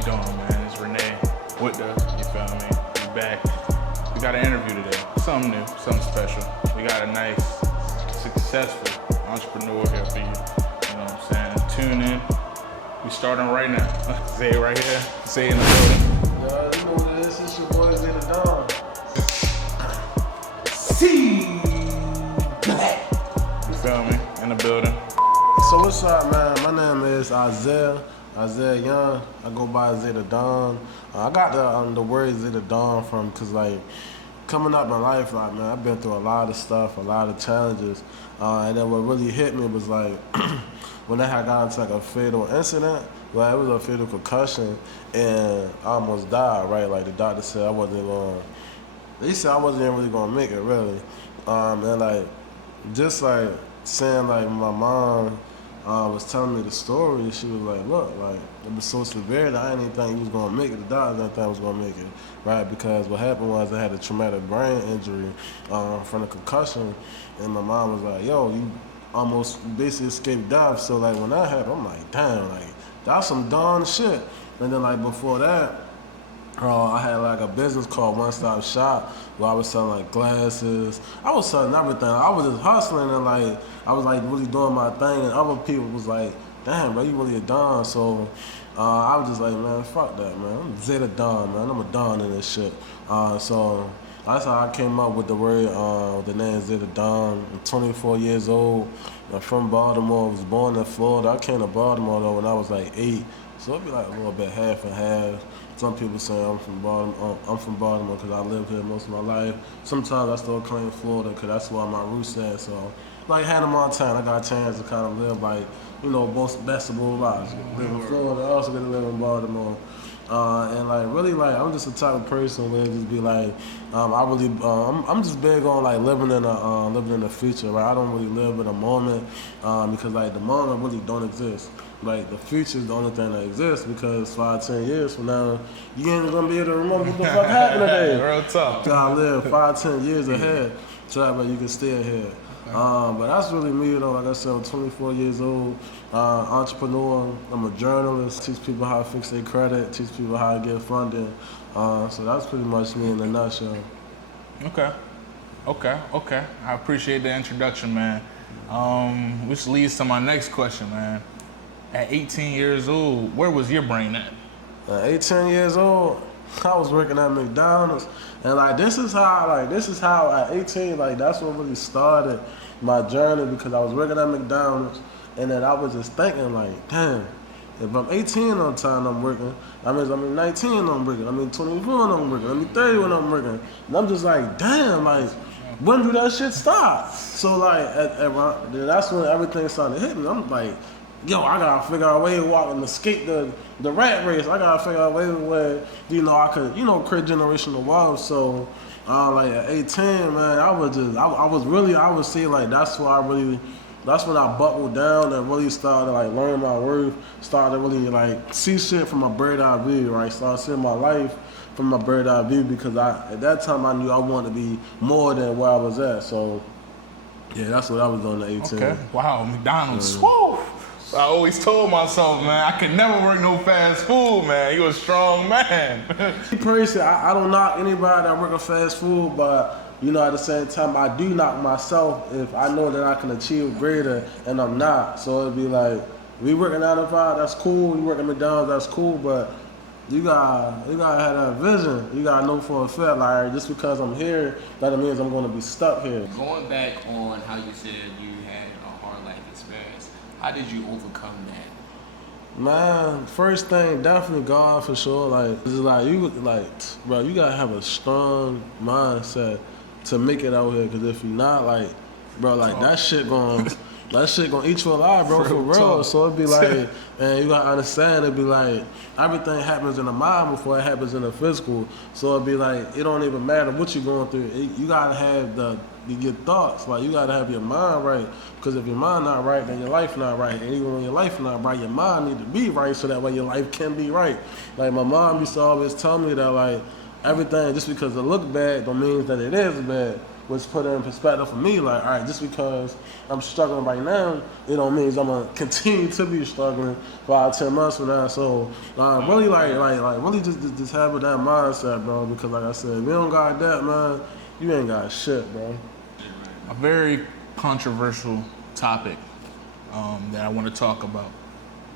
you doing, man? It's Renee with the, you feel me? We back. We got an interview today. Something new, something special. We got a nice, successful entrepreneur here for you. You know what I'm saying? Tune in. We starting right now. Zay right here. Zay in the building. You know what it is. It's your boy ZayTheDon. TsuBlakk. You feel me? In the building. So what's up, man? My name is Isaiah Young. I go by ZayTheDon. I got the word ZayTheDon from because like coming up in my life, like man, I've been through a lot of stuff, a lot of challenges, and then what really hit me was like when I had got into like a fatal incident. Well, it was a fatal concussion, and I almost died. Right, like the doctor said I wasn't going. They said I wasn't really gonna make it, really, and like just like saying like my mom was telling me the story. She was like, look, like it was so severe that I didn't even think he was gonna make it. The doctor didn't think I was gonna make it, right? Because what happened was I had a traumatic brain injury from the concussion, and my mom was like, yo, you almost basically escaped death. So like when that happened, I'm like, damn, like that's some darn shit. And then like before that, I had like a business called One Stop Shop where I was selling like glasses. I was selling everything. I was just hustling and like I was like really doing my thing, and other people was like, damn, bro, you really a don. So I was just like, man, fuck that, man. I'm ZayTheDon, man. I'm a don in this shit. So that's how I came up with the word, the name ZayTheDon. I'm 24 years old. I'm from Baltimore. I was born in Florida. I came to Baltimore though when I was like 8. So it'd be like a little bit half and half. Some people say I'm from Baltimore because I lived here most of my life. Sometimes I still claim Florida because that's where my roots at. So like Hannah Montana, I got a chance to kind of live like, you know, both best of both lives. Live in Florida, I also get to live in Baltimore. And like really like I'm just the type of person where it just be like I'm just big on like living in the future, right? I don't really live in the moment because like the moment really don't exist. Like the future is the only thing that exists because 5-10 years from now you ain't gonna be able to remember what the fuck happened today. Real tough. You gotta live 5-10 years ahead so that way you can stay ahead. But that's really me though. Like I said, I'm 24 years old, entrepreneur. I'm a journalist. Teach people how to fix their credit. Teach people how to get funding. So that's pretty much me in a nutshell. Okay. I appreciate the introduction, man. Which leads to my next question, man. At 18 years old, where was your brain at? At 18 years old, I was working at McDonald's, and like this is how at 18, like that's what really started my journey because I was working at McDonald's, and then I was just thinking like, damn, if I'm 18 on time I'm working, I mean 19 I'm working, I mean 24 when I'm working, I mean 30 when I'm working, and I'm just like, damn, like when do that shit stop? So like that's when everything started hitting. I'm like, yo, I gotta figure out a way to walk and escape the rat race. I gotta figure out a way where, you know, I could, you know, create generational wealth. So, like at 18, man, I would say like that's when I buckled down and really started like learning my worth, started really like see shit from a bird's eye view, right? Started seeing my life from a bird's eye view because at that time I knew I wanted to be more than where I was at. So, yeah, that's what I was doing at 18. Okay, wow, McDonald's, woo! I always told myself, man, I could never work no fast food, man. You a strong man. Personally, I don't knock anybody that work in fast food, but you know, at the same time, I do knock myself if I know that I can achieve greater and I'm not. So it'd be like, we working 9 to 5, that's cool. We working McDonald's, that's cool, but you gotta have that vision. You gotta know for a fact, like just because I'm here, that means I'm gonna be stuck here. Going back on how you said you had a hard life experience, how did you overcome that? Man, first thing, definitely God for sure. Like, it's like bro, you gotta have a strong mindset to make it out here. Cause if you're not, like, bro, like that shit gonna eat you alive, bro, for real. So it'd be like, man, you gotta understand. It'd be like everything happens in the mind before it happens in the physical. So it'd be like it don't even matter what you're going through. You gotta have your thoughts. Like you gotta have your mind right. Because if your mind not right, then your life not right. And even when your life not right, your mind need to be right so that way your life can be right. Like my mom used to always tell me that like everything just because it look bad don't mean that it is bad. was put in perspective for me. Like, all right, just because I'm struggling right now, it don't mean I'm gonna continue to be struggling 5, 10 months from now. So really, really just have that mindset, bro. Because like I said, if you don't got that, man, you ain't got shit, bro. A very controversial topic that I want to talk about.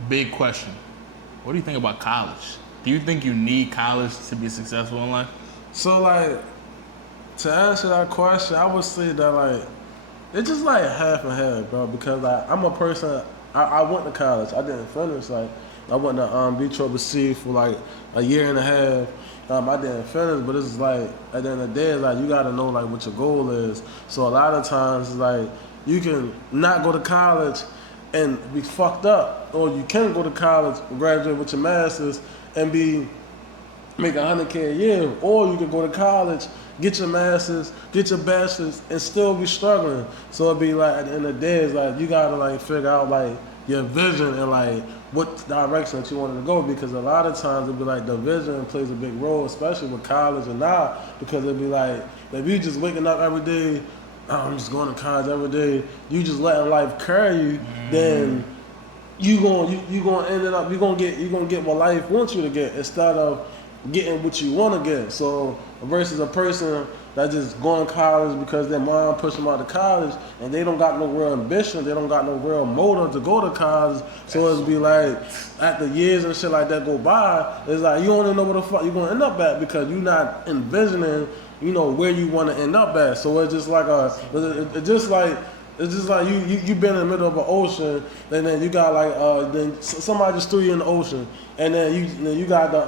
Big question. What do you think about college? Do you think you need college to be successful in life? So like, to answer that question, I would say that like, it's just like half and half, bro. Because like, I'm a person, I went to college. I didn't finish. Like, I went to BCCC for like a year and a half. I didn't finish, but it's like, at the end of the day, it's like, you gotta know like what your goal is. So a lot of times, it's like, you can not go to college and be fucked up, or you can go to college, graduate with your master's, and make $100K a year, or you can go to college, get your master's, get your bachelor's, and still be struggling. So it'd be like, at the end of the day, it's like, you gotta like figure out like your vision and like what direction that you wanted to go, because a lot of times it'd be like the vision plays a big role, especially with college and now, because it'd be like, if you just waking up every day, I'm just going to college every day, you just letting life carry you, then you gonna get what life wants you to get instead of getting what you want to get. So versus a person that just going to college because their mom pushed them out of college and they don't got no real ambition, they don't got no real motive to go to college. So it'd be like, after years and shit like that go by, it's like you don't even know where the fuck you're gonna end up at, because you're not envisioning, you know, where you want to end up at. So it's just like it's just like you been in the middle of an ocean, and then you got like then somebody just threw you in the ocean, and then you got like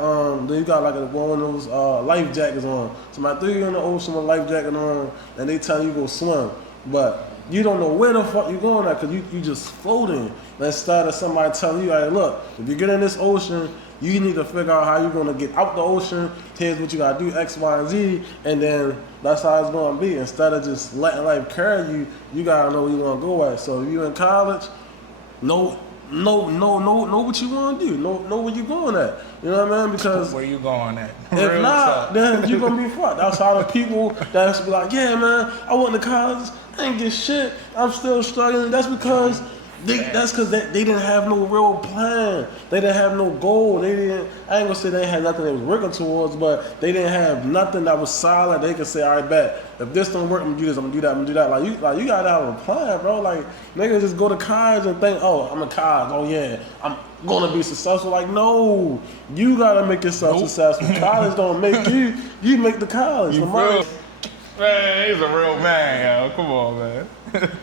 one of those life jackets on. Somebody threw you in the ocean with a life jacket on, and they tell you go swim, but you don't know where the fuck you going at, because you just floating. Instead of somebody telling you, hey, look, if you get in this ocean, you need to figure out how you're gonna get out the ocean. Here's what you gotta do, X, Y, and Z, and then that's how it's gonna be. Instead of just letting life carry you, you gotta know where you wanna go at. So if you in college, know what you wanna do. Know where you going at. You know what I mean? Because where you going at? if not, then you gonna be fucked. That's how the people that's be like, yeah, man, I went to college, I ain't get shit, I'm still struggling. That's because they didn't have no real plan. They didn't have no goal. I ain't gonna say they had nothing they was working towards, but they didn't have nothing that was solid. They could say, all right, bet, if this don't work, I'm gonna do this, I'm gonna do that, I'm gonna do that. Like you gotta have a plan, bro. Like, niggas just go to college and think, oh, I'm in college, oh yeah, I'm gonna be successful. Like, no, you gotta make yourself successful. College don't make you make the college. Man, he's a real man, yo. Come on, man.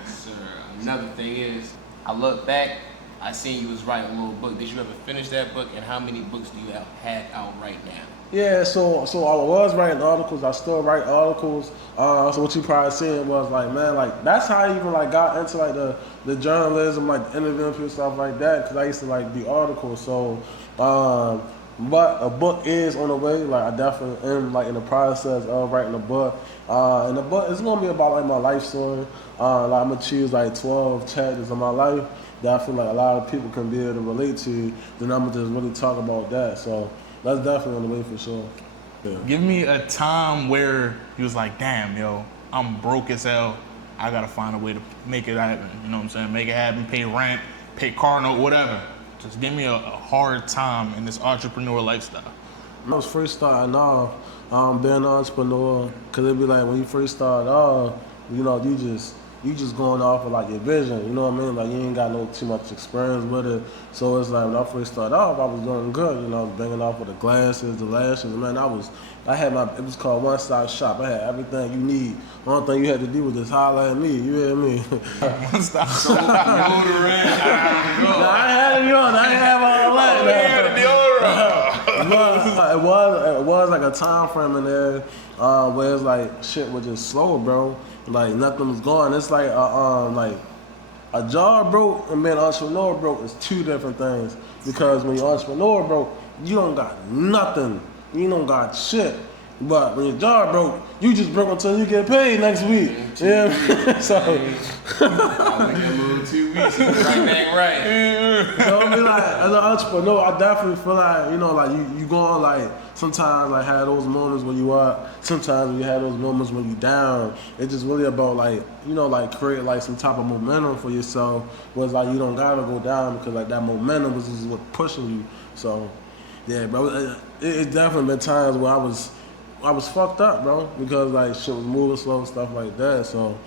Sir, another thing is, I look back, I seen you was writing a little book. Did you ever finish that book, and how many books do you have out right now? Yeah, so I was writing articles. I still write articles. So what you probably seen was like, man, like that's how I even like got into like the journalism, like interviewing people, stuff like that. Cause I used to like do articles. So, but a book is on the way. Like I definitely am like in the process of writing a book. And the book it's gonna be about like my life story. Like I'm gonna choose like 12 chapters of my life that I feel like a lot of people can be able to relate to. Then I'm gonna just really talk about that. So that's definitely on the way for sure. Yeah. Give me a time where you was like, damn, yo, I'm broke as hell. I gotta find a way to make it happen. You know what I'm saying? Make it happen, pay rent, pay car note, whatever. Just give me a hard time in this entrepreneur lifestyle. I was first starting off being an entrepreneur, cause it'd be like when you first start off, you know, you just going off of like your vision, you know what I mean? Like you ain't got no too much experience with it. So it's like when I first started off, I was doing good, you know, I was banging off with the glasses, the lashes, man, it was called One Stop Shop. I had everything you need. Only thing you had to do was just holler at me, you hear me? One stop. So, deodorant. I ain't have all that. It was like a time frame in there where it's like shit was just slow, bro. Like nothing was going. It's like a job broke and being an entrepreneur broke is two different things. Because when you're entrepreneur broke, you don't got nothing. You don't got shit. But when your job broke, you just broke until you get paid next week. Yeah. So I like that little 2 weeks. Right back right. So I mean, like, as an entrepreneur, I definitely feel like, you know, like you going like sometimes like have those moments when you up, sometimes you have those moments when you down. It's just really about like, you know, like create like some type of momentum for yourself. Where it's like you don't gotta go down because like that momentum is what pushing you. So yeah, bro, it's definitely been times where I was fucked up, bro, because like shit was moving slow and stuff like that. So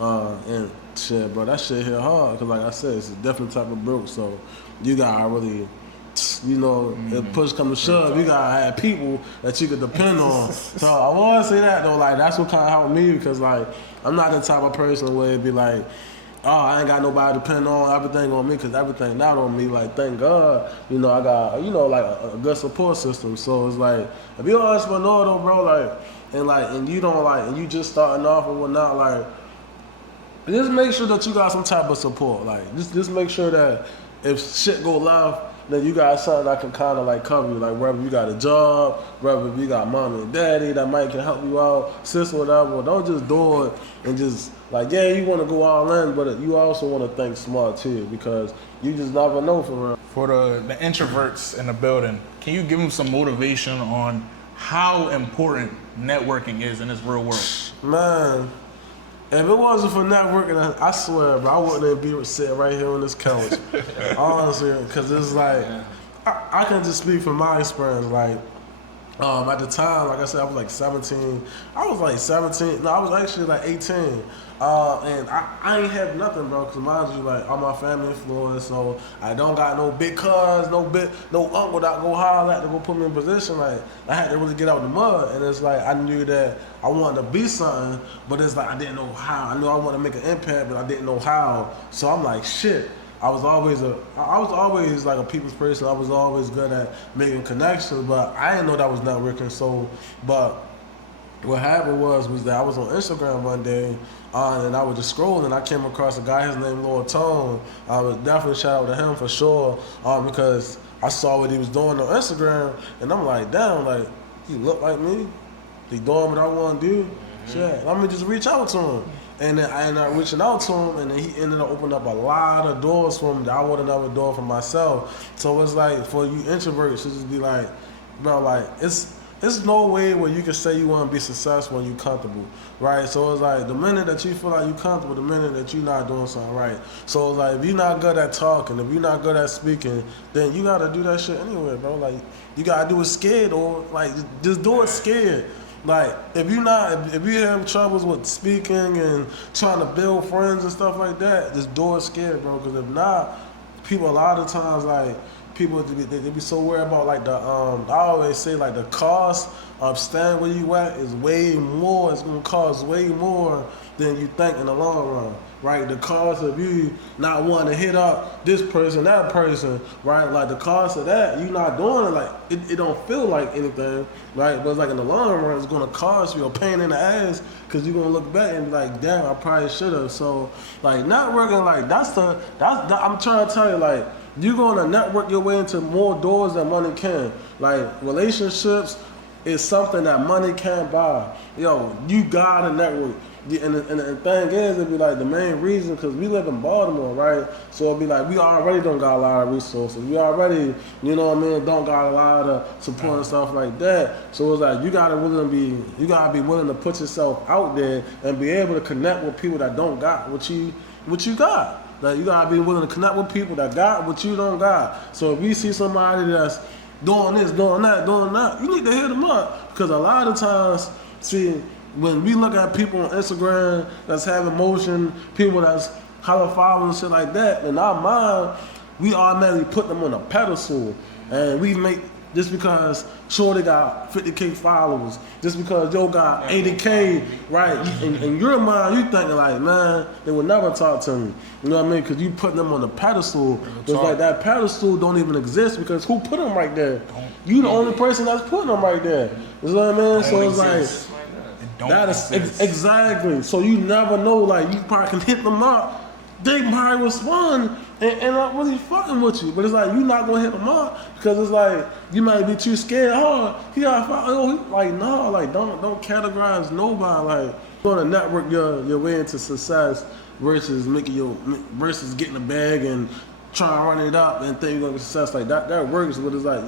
and shit, bro, that shit hit hard because like I said, it's a different type of broke. So you gotta really, you know, if push come to shove, you gotta have people that you can depend on. So I want to say that though, like that's what kind of helped me because like I'm not the type of person where it'd be like, oh, I ain't got nobody to depend on, everything on me, because everything not on me. Like, thank God, you know, I got, you know, like a good support system. So it's like, if you're an entrepreneur though, bro, and you don't like, and you just starting off and whatnot, like, just make sure that you got some type of support. Like, just make sure that if shit go left, then you got something that can kind of like cover you. Like, whether you got a job, whether you got mommy and daddy that might can help you out, sis or whatever. Don't just do it and just like, yeah, you want to go all in, but you also want to think smart too, because you just never know for real. For the introverts in the building, can you give them some motivation on how important networking is in this real world? Man, if it wasn't for networking, I swear, bro, I wouldn't be sitting right here on this couch. Honestly, because it's like, I can just speak from my experience. Like, at the time, like I said, I was like 17. I was like 17. No, I was actually like 18. And I ain't have nothing, bro, because mind you, like, all my family in Florida, so I don't got no big cuz, no uncle that go holler at to go put me in position. Like, I had to really get out the mud, and it's like, I knew that I wanted to be something, but it's like, I didn't know how. I knew I wanted to make an impact, but I didn't know how. So I'm like, shit. I was always like a people's person. I was always good at making connections, but I didn't know that was not working. So, but what happened was that I was on Instagram one day, and I was just scrolling, and I came across a guy, his name Lord Tone. I would definitely shout out to him for sure, because I saw what he was doing on Instagram, and I'm like, damn, like, he look like me? He doing what I want to do? Shit, let me just reach out to him. And then I ended up reaching out to him, and then he ended up opening up a lot of doors for him that I would have never done for myself. So it's like, for you introverts, to just be like, bro, like, it's no way where you can say you want to be successful when you're comfortable, right? So it's like, the minute that you feel like you're comfortable, the minute that you're not doing something right. So it's like, if you're not good at talking, if you're not good at speaking, then you got to do that shit anyway, bro. Like, you got to do it scared, or, like, just do it scared. Like, if you have troubles with speaking and trying to build friends and stuff like that, just do it scared, bro. Because if not, people a lot of times, like, people they be so worried about like the I always say like the cost of staying where you at is way more. It's gonna cost way more than you think in the long run, right? The cost of you not wanting to hit up this person, that person, right? Like the cost of that, you not doing it, like it don't feel like anything, right? But it's like in the long run, it's gonna cost you a pain in the ass, because you're gonna look back and be like, damn, I probably should have. So like networking, like that's I'm trying to tell you, like, you're gonna network your way into more doors than money can. Like, relationships is something that money can't buy. Yo, you gotta network. And the thing is, it'd be like the main reason, because we live in Baltimore, right? So it'd be like, we already don't got a lot of resources. We already, you know what I mean, don't got a lot of support and stuff like that. So it's like, you gotta be willing to put yourself out there and be able to connect with people that don't got what you got. Like, you gotta be willing to connect with people that got what you don't got. So if you see somebody that's doing this, doing that, you need to hit them up. Because a lot of times, see, when we look at people on Instagram that's having motion, people that's hella following and shit like that, in our mind, we automatically put them on a pedestal. And we make, just because Shorty got 50K followers, just because Joe got 80K, right? In your mind, you thinking like, man, they would never talk to me. You know what I mean? Because you putting them on the pedestal. It's like that pedestal don't even exist, because who put them right there? You the only person that's putting them right there. You know what I mean? So it's like, that is exactly. So you never know. Like, you probably can hit them up. They probably respond and not really fucking with you. But it's like, you're not gonna hit them up, because it's like, you might be too scared. Oh, he got like, no, like, don't categorize nobody. Like, you wanna network your way into success, versus versus getting a bag and trying to run it up and think you're gonna get success. Like that works, but it's like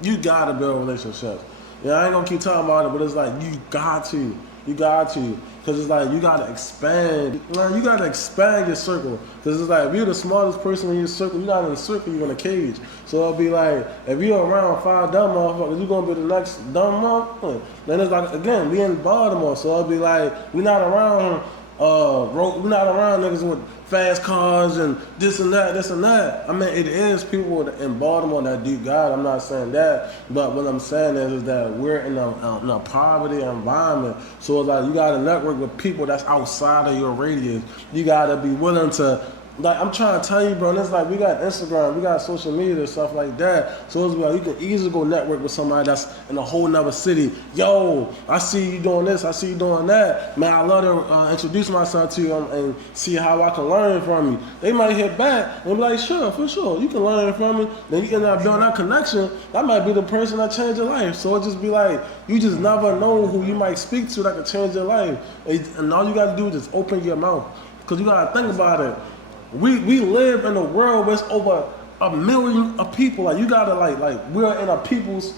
you gotta build relationships. Yeah, I ain't gonna keep talking about it, but it's like you got to, because it's like you gotta expand. Man, you gotta expand your circle, because it's like if you're the smartest person in your circle, you're not in a circle, you're in a cage. So it'll be like if you're around 5 dumb motherfuckers, you're gonna be the next dumb motherfucker. Then it's like again, we in Baltimore, so it'll be like we're not around niggas with fast cars and this and that. I mean, it is people in Baltimore that do God. I'm not saying that, but what I'm saying is that we're in a poverty environment. So it's like you got to network with people that's outside of your radius. You got to be willing to. Like, I'm trying to tell you, bro, and it's like we got Instagram, we got social media and stuff like that. So it's like you can easily go network with somebody that's in a whole nother city. Yo, I see you doing this, I see you doing that. Man, I love to introduce myself to you and see how I can learn from you. They might hit back and be like, sure, for sure, you can learn from me. Then you end up building that connection. That might be the person that changed your life. So it just be like, you just never know who you might speak to that could change your life. And all you got to do is just open your mouth. Because you got to think about it. We live in a world where it's over 1 million of people. Like you gotta like we're in a people's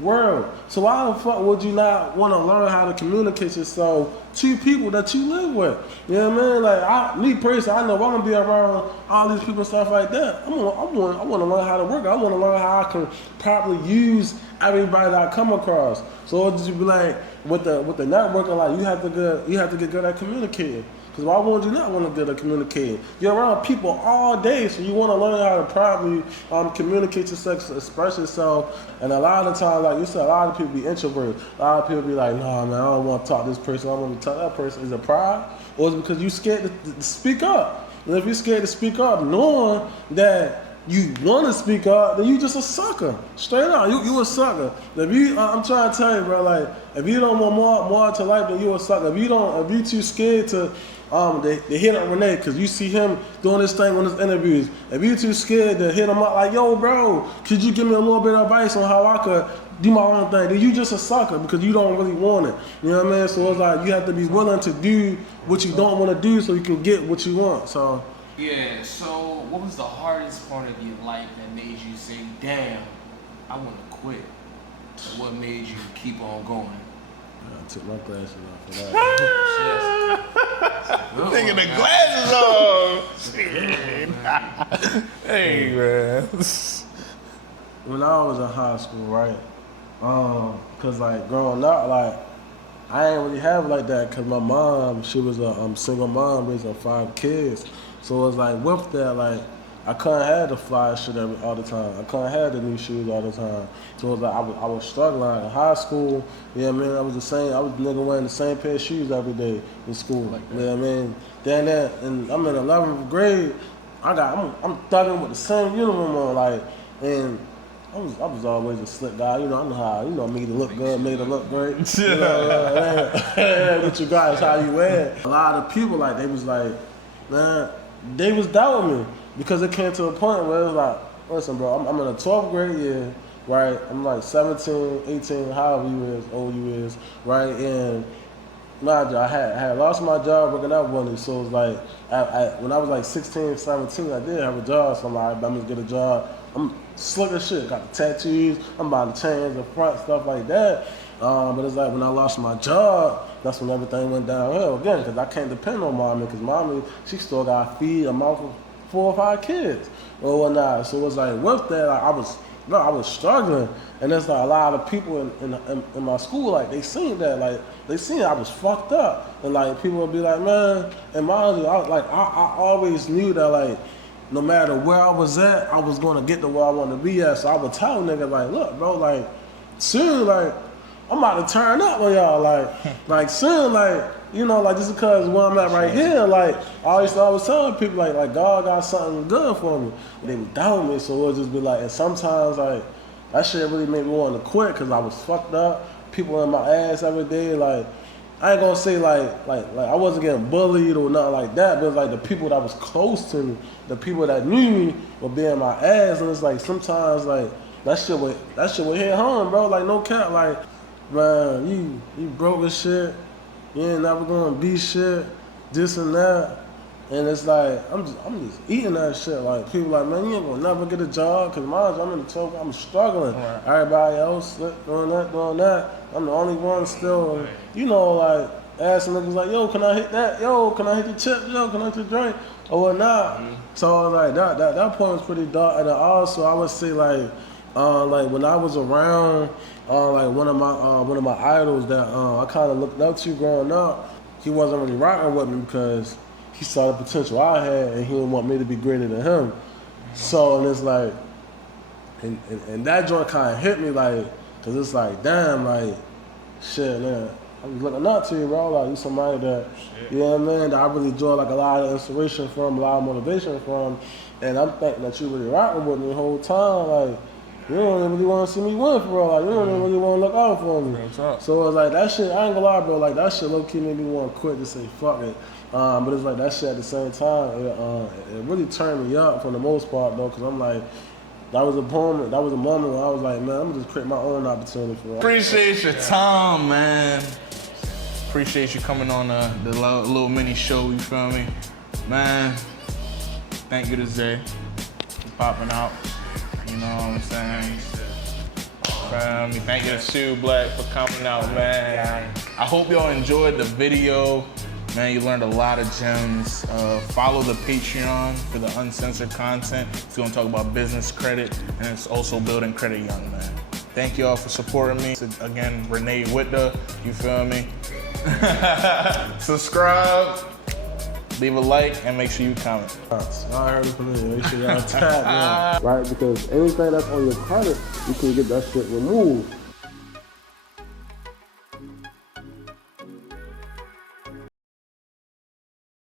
world. So why the fuck would you not want to learn how to communicate yourself to people that you live with? You know what I mean? Like me personally, I know if I'm gonna be around all these people and stuff like that. I want to learn how to work. I want to learn how I can properly use everybody that I come across. So it'll just be like with the networking, like you have to get good at communicating. Because why would you not want to get at communicating? You're around people all day, so you want to learn how to properly communicate yourself, express yourself. And a lot of the time, like you said, a lot of people be introverted. A lot of people be like, nah, man, I don't want to talk to this person. I don't want to talk to that person. Is it pride? Or is it because you scared to speak up? And if you're scared to speak up, knowing that you want to speak up, then you just a sucker. Straight up, you a sucker. If you, I'm trying to tell you, bro, like if you don't want more to life, then you a sucker. If you too scared to they hit up Renee because you see him doing this thing on his interviews. If you too scared to hit him up like, yo, bro, could you give me a little bit of advice on how I could do my own thing? Then you just a sucker because you don't really want it. You know what I mean? So it's like you have to be willing to do what you don't want to do so you can get what you want. So yeah. So what was the hardest part of your life that made you say, damn, I want to quit? And what made you keep on going? I took my glasses off for that. Taking the glasses off. Hey, man. When I was in high school, right? Cause like growing up, like I ain't really have it like that. Cause my mom, she was a single mom raising 5 kids. So it was like with that, like I couldn't have the fly shit all the time. I couldn't have the new shoes all the time. So it was like I was struggling in high school. Yeah, man, I was nigga wearing the same pair of shoes every day in school. Like yeah, man. Then and I'm in 11th grade. I'm thugging with the same uniform on, like, and I was always a slick guy. You know, I know how make it look good, make it look great. You know, what you got is how you wear it. A lot of people like they was like, man, they was doubting me. Because it came to a point where it was like, listen, bro, I'm in a 12th grade year, right? I'm like 17, 18, however old you is, right? And I had lost my job working out one day. So it was like, when I was like 16, 17, I did have a job. So I'm like, I'm gonna get a job. I'm slick as shit. Got the tattoos. I'm buying the chains, the front, stuff like that. But it's like when I lost my job, that's when everything went downhill again. Because I can't depend on mommy. Because mommy, she still got to feed a mouth of 4 or 5 kids or whatnot. So it was like with that, like, I was struggling, and there's like a lot of people in my school, like they seen that, like they seen I was fucked up, and like people would be like, man, and mind you, I always knew that like no matter where I was at, I was gonna get to where I wanted to be at. So I would tell niggas like, look, bro, like soon, like I'm about to turn up on y'all, like soon, like. You know, like just because where I'm at right here, like I always telling people like God got something good for me. They would doubt me, so it would just be like, and sometimes like that shit really made me want to quit because I was fucked up. People in my ass every day, like I ain't gonna say like I wasn't getting bullied or nothing like that, but it's like the people that was close to me, the people that knew me were being my ass, and it's like sometimes like that shit would hit home, bro. Like no cap, like man, you broke as shit. You ain't never gonna be shit, this and that. And it's like, I'm just eating that shit. Like, people like, man, you ain't gonna never get a job. Cause mind you, I'm in the top, I'm struggling. Right. Everybody else doing that. I'm the only one still, and, you know, like, asking niggas like, yo, can I hit that? Yo, can I hit the chip? Yo, can I hit the joint? Or whatnot. So like that point was pretty dark. And then also I would say like when I was around like one of my idols that I kind of looked up to growing up, he wasn't really rocking with me because he saw the potential I had and he didn't want me to be greater than him. So and it's like, and that joint kind of hit me like, cause it's like, damn, like, shit, man. I was looking up to you, bro. Like, you somebody that, you know what I mean, that I really draw like a lot of inspiration from, a lot of motivation from, and I'm thinking that you really rocking with me the whole time. Like, you don't really want to see me win for real. Like, you don't really want to look out for me. So it's like that shit. I ain't gonna lie, bro. Like that shit low key made me want to quit to say fuck it. But it's like that shit at the same time. It really turned me up for the most part though, cause I'm like. That was a moment where I was like, man, I'm gonna just create my own opportunity for it. Appreciate your time, man. Appreciate you coming on the little mini show, you feel me? Man, thank you to Zay for popping out, you know what I'm saying? Feel me? Thank you to TsuBlakk for coming out, man. I hope y'all enjoyed the video. Man, you learned a lot of gems. Follow the Patreon for the uncensored content. It's gonna talk about business credit, and it's also building credit young man. Thank y'all for supporting me. Again, Renee Witta, you feel me? Subscribe, leave a like, and make sure you comment. I heard it from you. Make sure y'all tap, man. Right? Because anything that's on your credit, you can get that shit removed.